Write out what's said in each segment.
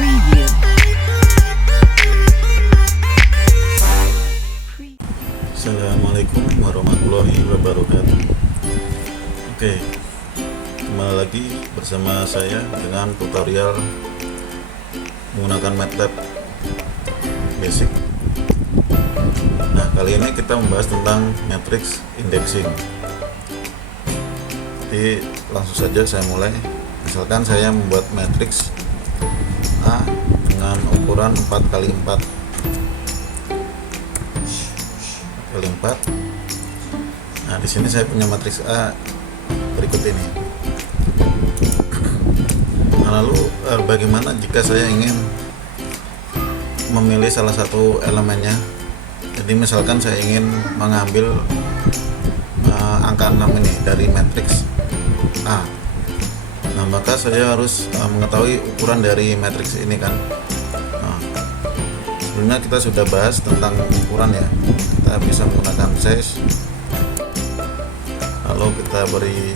Preview. Assalamualaikum warahmatullahi wabarakatuh. Oke, kembali lagi bersama saya dengan tutorial menggunakan MATLAB Basic. Nah, kali ini kita membahas tentang matrix indexing. Jadi langsung saja saya mulai. Misalkan saya membuat matriks A dengan ukuran 4x4 kali 4. Nah, di sini saya punya matriks A berikut ini. Nah, lalu bagaimana jika saya ingin memilih salah satu elemennya? Jadi misalkan saya ingin mengambil angka 6 ini dari matriks A. Nah, maka saya harus mengetahui ukuran dari matriks ini kan. Nah, sebelumnya kita sudah bahas tentang ukuran ya. Kita bisa menggunakan size, lalu kita beri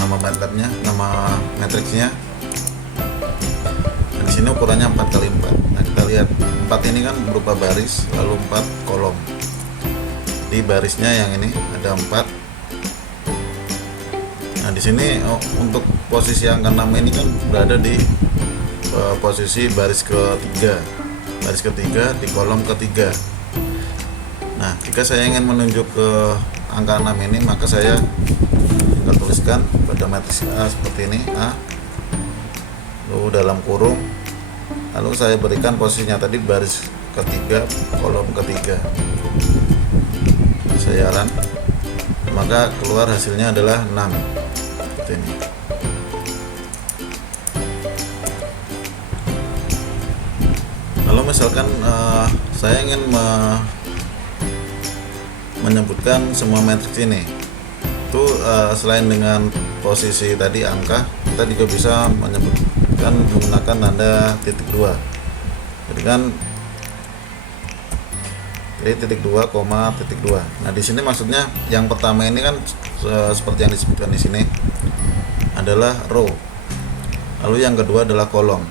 nama MATLAB-nya, nama matriksnya. Nah, di sini ukurannya 4x4. Nah, kita lihat 4 ini kan berupa baris, lalu 4 kolom. Di barisnya yang ini ada 4. Nah, di sini untuk posisi angka 6 ini kan berada di posisi baris ketiga. Baris ketiga di kolom ketiga. Nah, jika saya ingin menunjuk ke angka 6 ini, maka saya tinggal tuliskan pada matriks A seperti ini, A, lalu dalam kurung, lalu saya berikan posisinya tadi baris ketiga, kolom ketiga. Saya run, maka keluar hasilnya adalah 6 seperti ini. Kalau misalkan saya ingin menyebutkan semua matriks ini, itu selain dengan posisi tadi angka, kita juga bisa menyebutkan menggunakan tanda titik 2. Jadi kan titik 2, titik 2. Nah, di sini maksudnya yang pertama ini kan seperti yang disebutkan di sini adalah row. Lalu yang kedua adalah kolom.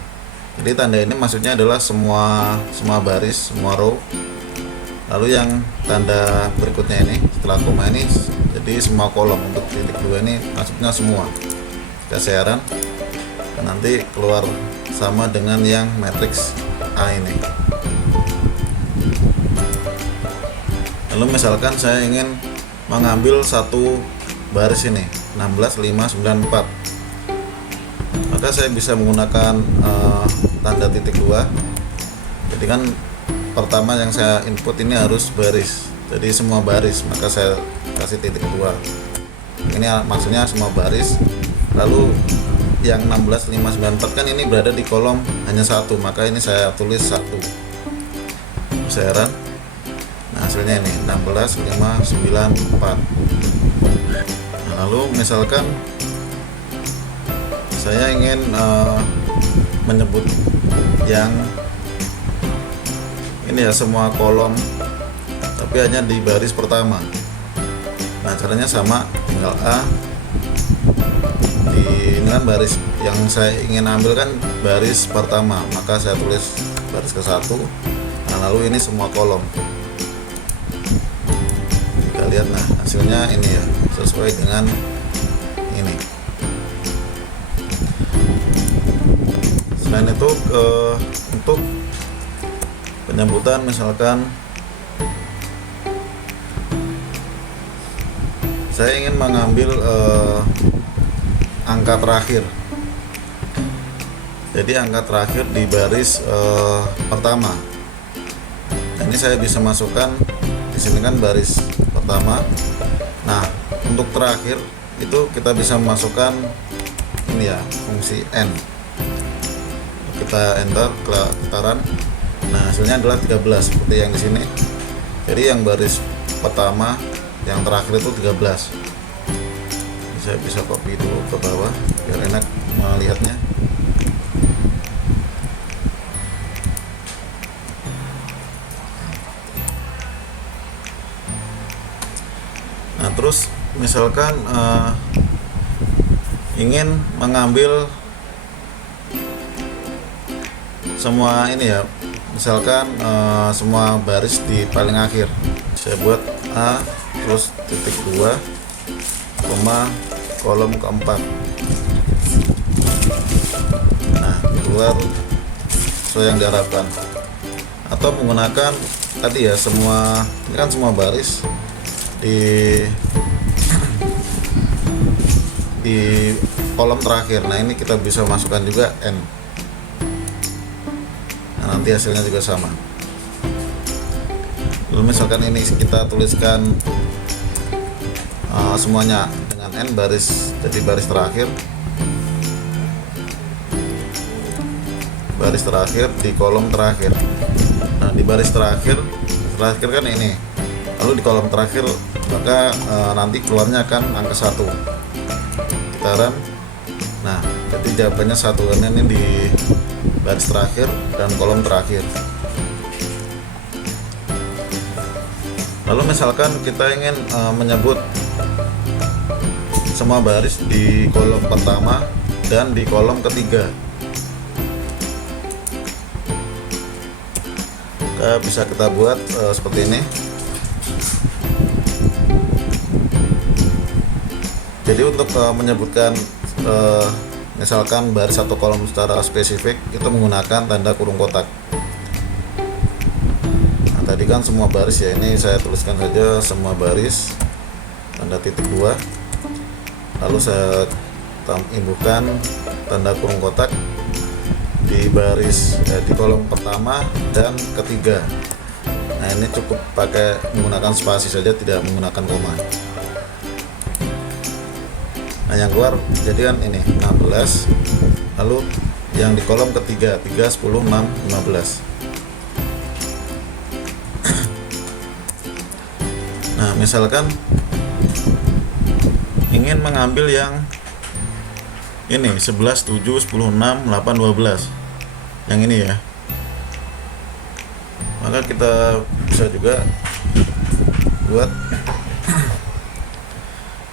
Jadi tanda ini maksudnya adalah semua baris, semua row. Lalu yang tanda berikutnya ini setelah koma ini jadi semua kolom. Untuk titik 2 ini maksudnya semua. Jika saya run, nanti keluar sama dengan yang matriks A ini. Lalu misalkan saya ingin mengambil satu baris ini 16, 5, 9, 4, maka saya bisa menggunakan tanda titik 2. Jadi kan pertama yang saya input ini harus baris, jadi semua baris, maka saya kasih titik 2. Ini maksudnya semua baris. Lalu yang 16, 5, 9, 4 kan ini berada di kolom hanya satu, maka ini saya tulis 1. Saya run. Nah, hasilnya ini 16, 5, 9, 4. Nah, lalu misalkan saya ingin menyebut yang ini ya, semua kolom tapi hanya di baris pertama. Nah, caranya sama, tinggal A di ini kan baris yang saya ingin ambil kan baris pertama, maka saya tulis baris ke-1. Nah, lalu ini semua kolom. Kita lihat, nah hasilnya ini ya, sesuai dengan ini. Selain itu untuk penyebutan, misalkan saya ingin mengambil angka terakhir. Jadi angka terakhir di baris pertama. Nah, ini saya bisa masukkan di sini kan baris pertama. Nah, untuk terakhir itu kita bisa masukkan ini ya, fungsi n. Kita enter, kita run. Nah, hasilnya adalah 13 seperti yang di sini. Jadi yang baris pertama, yang terakhir itu 13. Saya bisa copy dulu ke bawah biar enak melihatnya. Nah, terus misalkan ingin mengambil semua ini ya, misalkan semua baris di paling akhir. Saya buat A terus titik 2 koma kolom keempat. Nah, keluar sesuai yang diharapkan. Atau menggunakan tadi ya, semua ini kan semua baris di kolom terakhir. Nah, ini kita bisa masukkan juga N. Nah, nanti hasilnya juga sama. Lalu misalkan ini kita tuliskan semuanya dengan N baris, jadi baris terakhir di kolom terakhir. Nah, di baris terakhir kan ini, lalu di kolom terakhir maka nanti keluarnya akan angka 1. Kita run. Nah, jadi jawabannya 1 karena ini di baris terakhir dan kolom terakhir. Lalu misalkan kita ingin menyebut semua baris di kolom pertama dan di kolom ketiga, bisa kita buat seperti ini. Jadi untuk menyebutkan misalkan baris satu kolom secara spesifik, itu menggunakan tanda kurung kotak. Nah, tadi kan semua baris ya, ini saya tuliskan saja semua baris tanda titik 2, lalu saya imbuhkan tanda kurung kotak di baris di kolom pertama dan ketiga. Nah, ini cukup pakai menggunakan spasi saja, tidak menggunakan koma. Nah, yang keluar jadi kan ini 16, lalu yang di kolom ketiga 3, 10, 6, 15. Nah, misalkan ingin mengambil yang ini 11, 7, 10, 6, 8, 12, yang ini ya, maka kita bisa juga buat.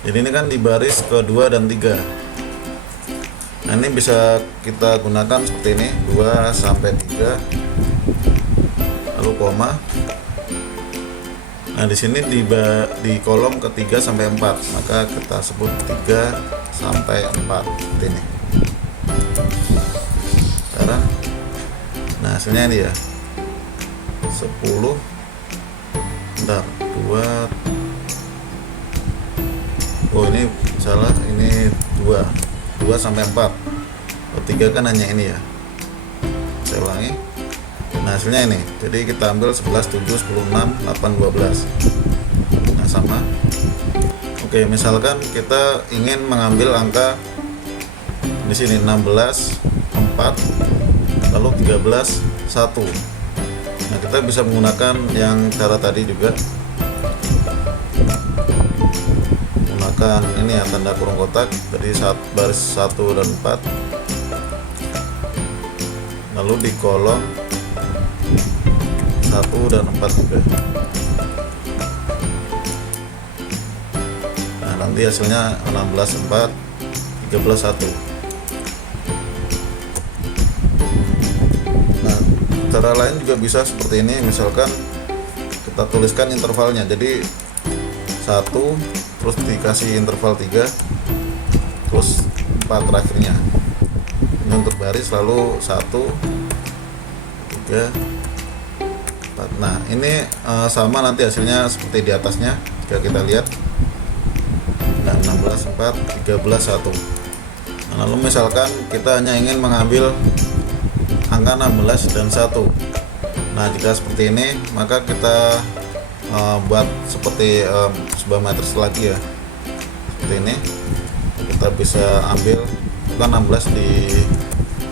Jadi ini kan di baris kedua dan 3. Nah, ini bisa kita gunakan seperti ini, 2 sampai 3, lalu koma. Nah, di sini di kolom ketiga sampai 4, maka kita sebut 3 sampai 4 seperti ini. Sekarang, nah hasilnya ini ya, 10, bentar, 2, oh ini salah, ini 2 sampai 4. Oh, 3 kan hanya ini ya. Saya ulangi. Nah, hasilnya ini. Jadi kita ambil 11, 7, 10, 6, 8, 12. Nah, sama. Oke, misalkan kita ingin mengambil angka di sini 16, 4, lalu 13, 1. Nah, kita bisa menggunakan yang cara tadi juga. Ini ya, tanda kurung kotak dari baris 1 dan 4, lalu di kolom 1 dan 4 juga. Nah, nanti hasilnya 16, 4, 13, 1. Nah, cara lain juga bisa seperti ini, misalkan kita tuliskan intervalnya, jadi 1 terus dikasih interval 3 terus 4 terakhirnya. Ini untuk baris, lalu 1, 3, 4. Nah, ini sama nanti hasilnya seperti di atasnya jika kita lihat. Nah, 16, 4, 13, 1. Nah, lalu misalkan kita hanya ingin mengambil angka 16 dan 1. Nah, jika seperti ini maka kita buat seperti sebuah matriks lagi ya, seperti ini. Kita bisa ambil bukan 16 di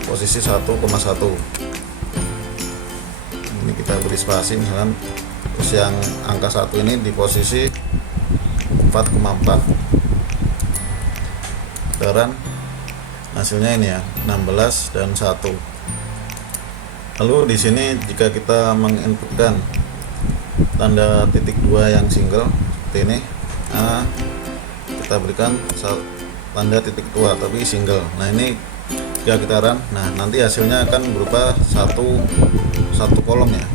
posisi 1,1. Ini kita beri spasi misalkan, terus yang angka 1 ini di posisi 4,4. Sekarang hasilnya ini ya, 16 dan 1. Lalu di sini jika kita menginputkan tanda titik 2 yang single seperti ini, kita berikan tanda titik 2 tapi single. Nah, ini 3 gitaran. Nah, nanti hasilnya akan berupa satu kolom ya.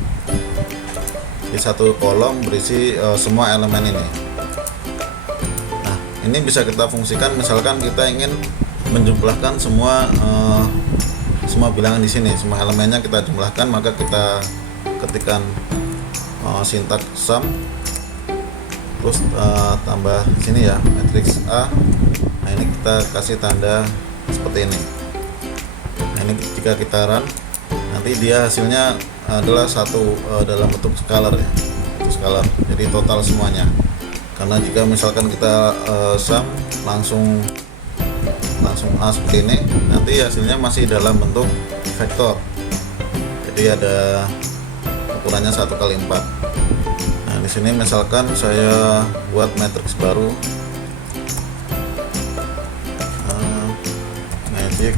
Di satu kolom berisi semua elemen ini. Nah, ini bisa kita fungsikan misalkan kita ingin menjumlahkan semua bilangan di sini, semua elemennya kita jumlahkan, maka kita ketikkan sintak sum, terus tambah sini ya matriks A. Nah, ini kita kasih tanda seperti ini. Nah, ini 3 gitaran, nanti dia hasilnya adalah satu dalam bentuk scalar ya, scalar, jadi total semuanya. Karena jika misalkan kita sum langsung A seperti ini, nanti hasilnya masih dalam bentuk vektor, jadi ada ukurannya 1 kali 4. Nah, di sini misalkan saya buat matriks baru, magic,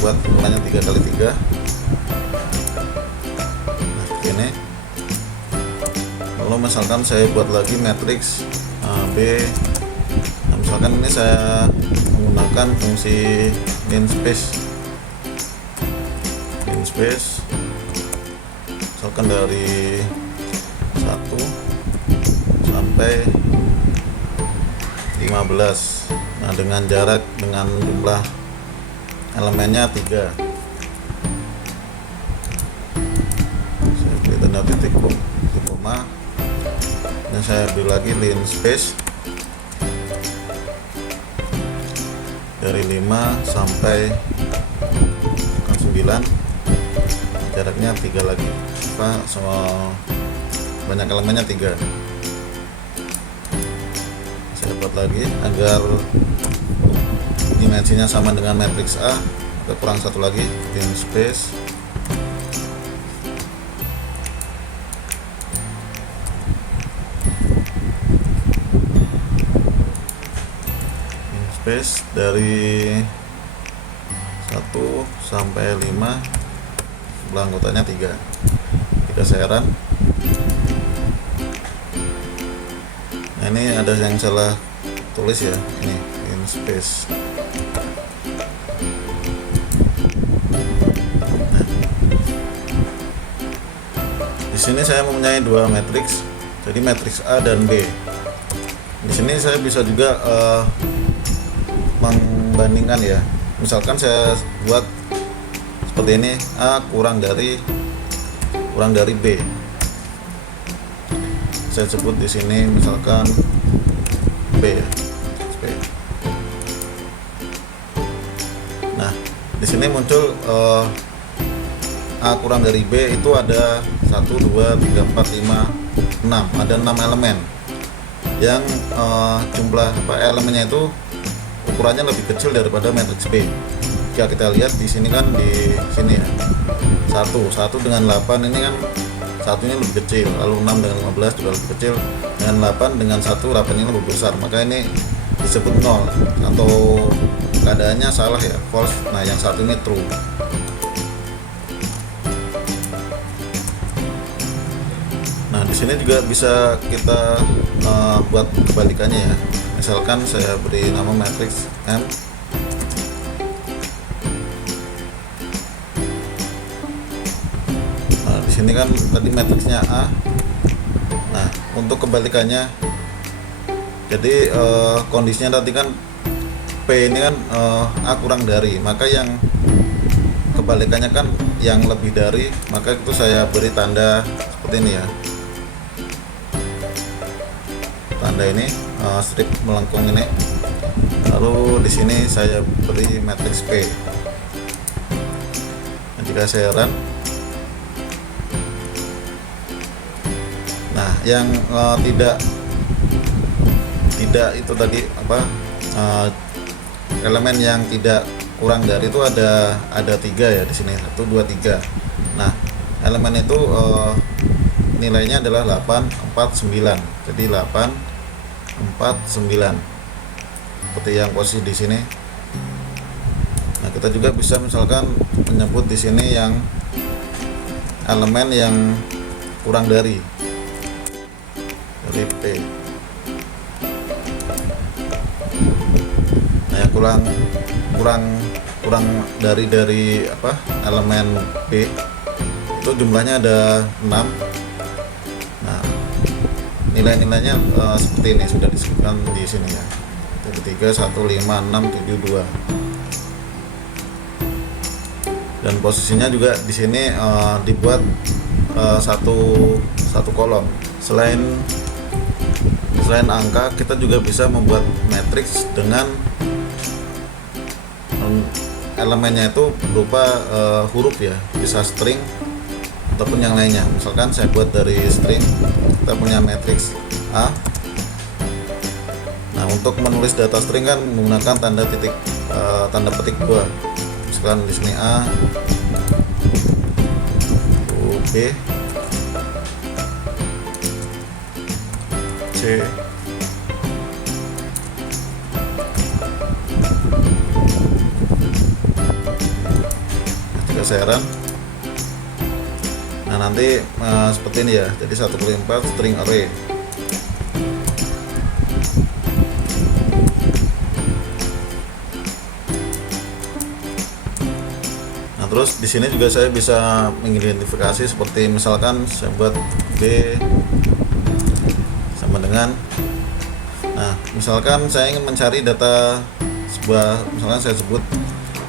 buat ukurannya 3 kali 3. Ini lalu misalkan saya buat lagi matriks B. Nah, misalkan ini saya menggunakan fungsi linspace, misalkan dari 1 sampai 15. Nah, dengan jumlah elemennya 3. Tanda titik koma, dan saya beri lagi linspace dari 5 sampai 9, jaraknya 3 lagi, semua banyak elemennya 3. Saya buat lagi agar dimensinya sama dengan matriks A, maka kurang 1 lagi, linspace dari 1 sampai 5, jumlah anggotanya 3 saya run. Nah, ini ada yang salah tulis ya, ini in space. Nah, di sini saya mempunyai 2 matriks, jadi matriks A dan B. Di sini saya bisa juga membandingkan ya, misalkan saya buat seperti ini, A kurang dari B. Saya sebut di sini misalkan B. Nah, di sini muncul A kurang dari B itu ada 1, 2, 3, 4, 5, 6. Ada 6 elemen yang jumlah elemennya itu ukurannya lebih kecil daripada matriks B. Jika kita lihat di sini kan, di sini ya, 1 dengan 8 ini kan satunya lebih kecil, lalu 6 dengan 15 juga lebih kecil, dengan 8 dengan 1 8 ini lebih besar, maka ini disebut 0 atau keadaannya salah ya, false. Nah, yang satu ini true. Nah, di sini juga bisa kita buat kebalikannya ya. Misalkan saya beri nama matriks M. Nah, di sini kan tadi matriksnya A. Nah, untuk kebalikannya, jadi kondisinya tadi kan P ini kan A kurang dari, maka yang kebalikannya kan yang lebih dari, maka itu saya beri tanda seperti ini ya, tanda ini strip melengkung ini. Lalu di sini saya beri matriks P. Nah, jika saya run, nah yang tidak itu tadi apa, elemen yang tidak kurang dari itu ada 3 ya di sini, 1, 2, 3. Nah, elemen itu nilainya adalah 8, 4, 9. Jadi 8, 4, 9 seperti yang posisi di sini. Nah, kita juga bisa misalkan menyebut di sini yang elemen yang kurang dari P. Nah, yang kurang kurang dari apa elemen B itu jumlahnya ada 6. Nah, nilai-nilainya seperti ini sudah disebutkan di sini ya. 3, 1, 5, 6, 7, 2. Dan posisinya juga di sini dibuat satu kolom. Selain angka, kita juga bisa membuat matriks dengan elemennya itu berupa huruf ya, bisa string ataupun yang lainnya. Misalkan saya buat dari string, kita punya matriks A. Nah, untuk menulis data string kan menggunakan tanda petik 2. Misalkan di sini A, B, C, geseran. Nah, nanti seperti ini ya, jadi 1/4 string array. Nah, terus di sini juga saya bisa mengidentifikasi seperti misalkan saya buat B sama dengan, nah misalkan saya ingin mencari data sebuah, misalkan saya sebut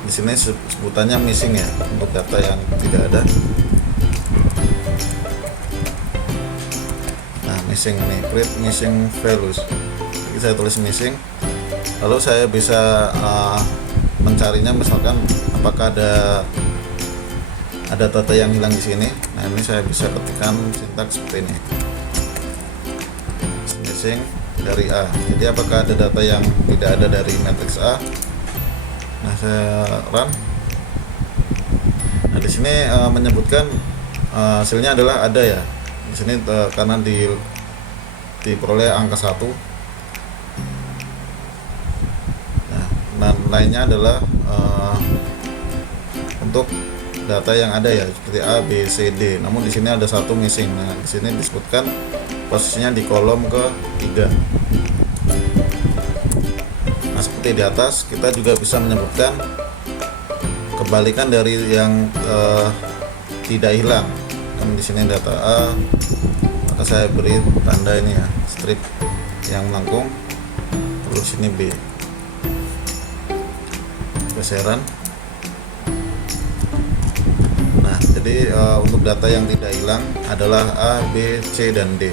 di sini sebutannya missing ya, untuk data yang tidak ada. Nah, missing ini, create missing values. Jadi saya tulis missing, lalu saya bisa mencarinya, misalkan apakah ada data yang hilang di sini. Nah, ini saya bisa ketikkan sintaks seperti ini, missing dari A. Jadi apakah ada data yang tidak ada dari matriks A. Nah, saya run. Nah, di sini menyebutkan hasilnya adalah ada ya. Di sini karena diperoleh angka 1. Nah, dan lainnya adalah untuk data yang ada ya, seperti A, B, C, D. Namun di sini ada satu missing. Nah, di sini disebutkan posisinya di kolom ke-3. Nah, seperti di atas, kita juga bisa menyebutkan kebalikan dari yang tidak hilang. Kan di sini data A, maka saya beri tanda ini ya, strip yang melengkung. Terus ini B, geseran. Nah, jadi untuk data yang tidak hilang adalah A, B, C, dan D.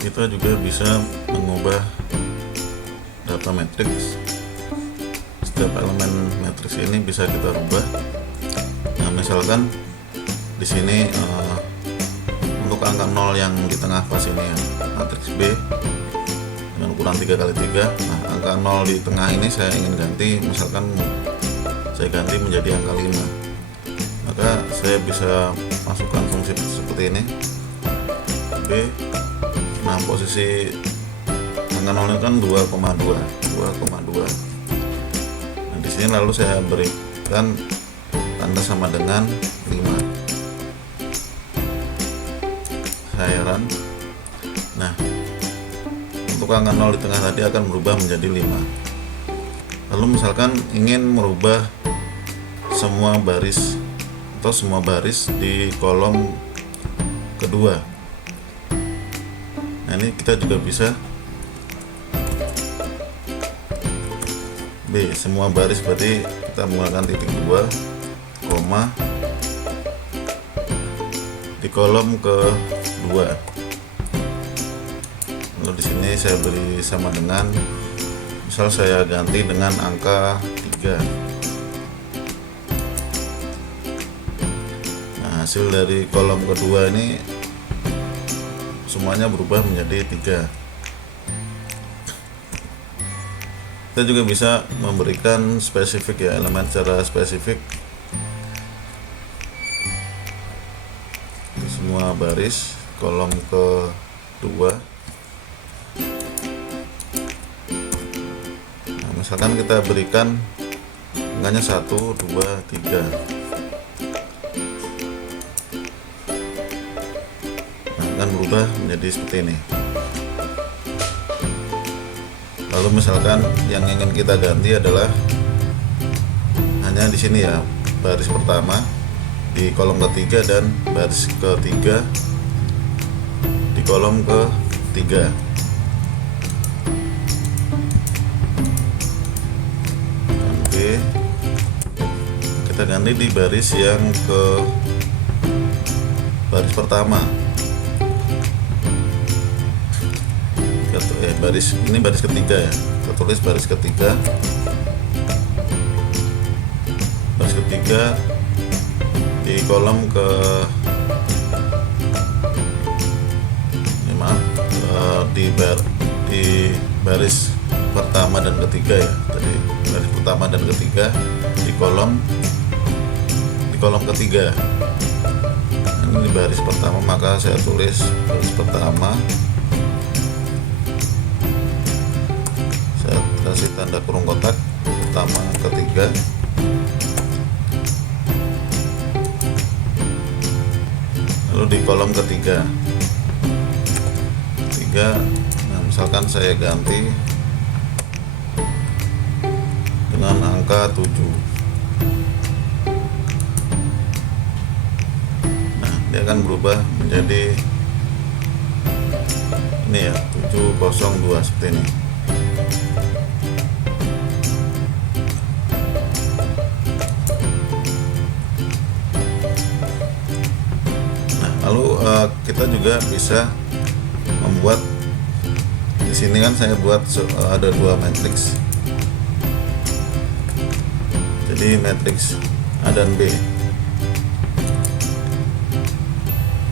Kita juga bisa mengubah data matriks. Setiap elemen matriks ini bisa kita rubah. Nah, misalkan di sini untuk angka 0 yang di tengah pas ini ya, matriks B dengan ukuran 3x3. Nah, angka 0 di tengah ini saya ingin ganti, misalkan saya ganti menjadi angka 5. Maka saya bisa masukkan fungsi seperti ini, B. Nah, posisi angka 0 kan 2,2. Nah, di sini lalu saya berikan tanda sama dengan 5. Saya run. Nah, untuk angka 0 di tengah tadi akan berubah menjadi 5. Lalu misalkan ingin merubah semua baris atau semua baris di kolom kedua. Nah, ini kita juga bisa B, semua baris, berarti kita menggunakan titik 2, koma di kolom kedua. Lalu di sini saya beri sama dengan, misal saya ganti dengan angka 3. Nah, hasil dari kolom kedua ini semuanya berubah menjadi 3. Kita juga bisa memberikan spesifik ya, elemen secara spesifik di semua baris kolom kedua. Nah, misalkan kita berikan angkanya 1, 2, 3. Nah, akan berubah menjadi seperti ini. Lalu misalkan yang ingin kita ganti adalah hanya di sini ya, baris pertama di kolom ketiga dan baris ketiga di kolom ketiga. Oke, kita ganti di baris yang ke baris pertama. Baris ini baris ketiga ya, kita tulis baris ketiga, di kolom ke di baris pertama dan ketiga ya, tadi baris pertama dan ketiga di kolom ketiga. Ini di baris pertama, maka saya tulis baris pertama, saya kasih tanda kurung kotak pertama ketiga. Lalu di kolom ketiga, nah misalkan saya ganti dengan angka 7. Nah, dia akan berubah menjadi ini ya, 702 seperti ini. Nah, lalu kita juga bisa membuat, di sini kan saya buat ada 2 matriks. Jadi matriks A dan B.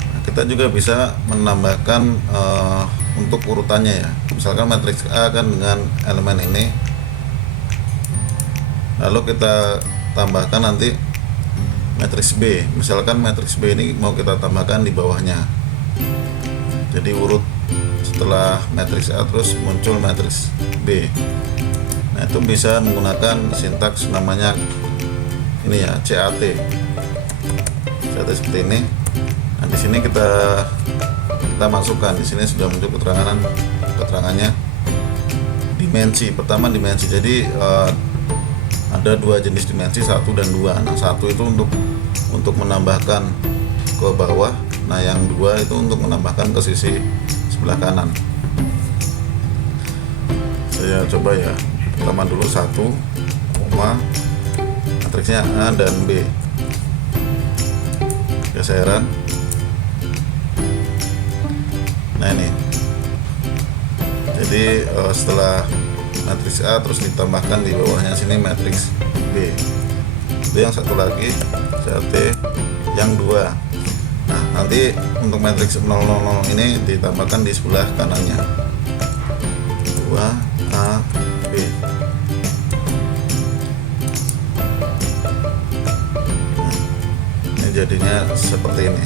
Nah, kita juga bisa menambahkan untuk urutannya ya. Misalkan matriks A kan dengan elemen ini, lalu kita tambahkan nanti matriks B. Misalkan matriks B ini mau kita tambahkan di bawahnya. Jadi urut setelah matriks A terus muncul matriks B. Nah, itu bisa menggunakan sintaks namanya ini ya, CAT. CAT seperti ini. Nah, di sini kita masukkan, di sini sudah muncul keterangannya. Dimensi, pertama dimensi. Jadi ada 2 jenis dimensi, 1 dan 2. Nah, 1 itu untuk menambahkan ke bawah. Nah, yang 2 itu untuk menambahkan ke sisi sebelah kanan. Saya coba ya. Pertama dulu 1, matriksnya A dan B. Geseran. Nah, ini. Jadi setelah matriks A terus ditambahkan di bawahnya sini matriks B. Itu yang satu lagi, CAT yang 2. Nah, nanti untuk matriks 000 ini ditambahkan di sebelah kanannya. 2A B. Nah, ini jadinya seperti ini.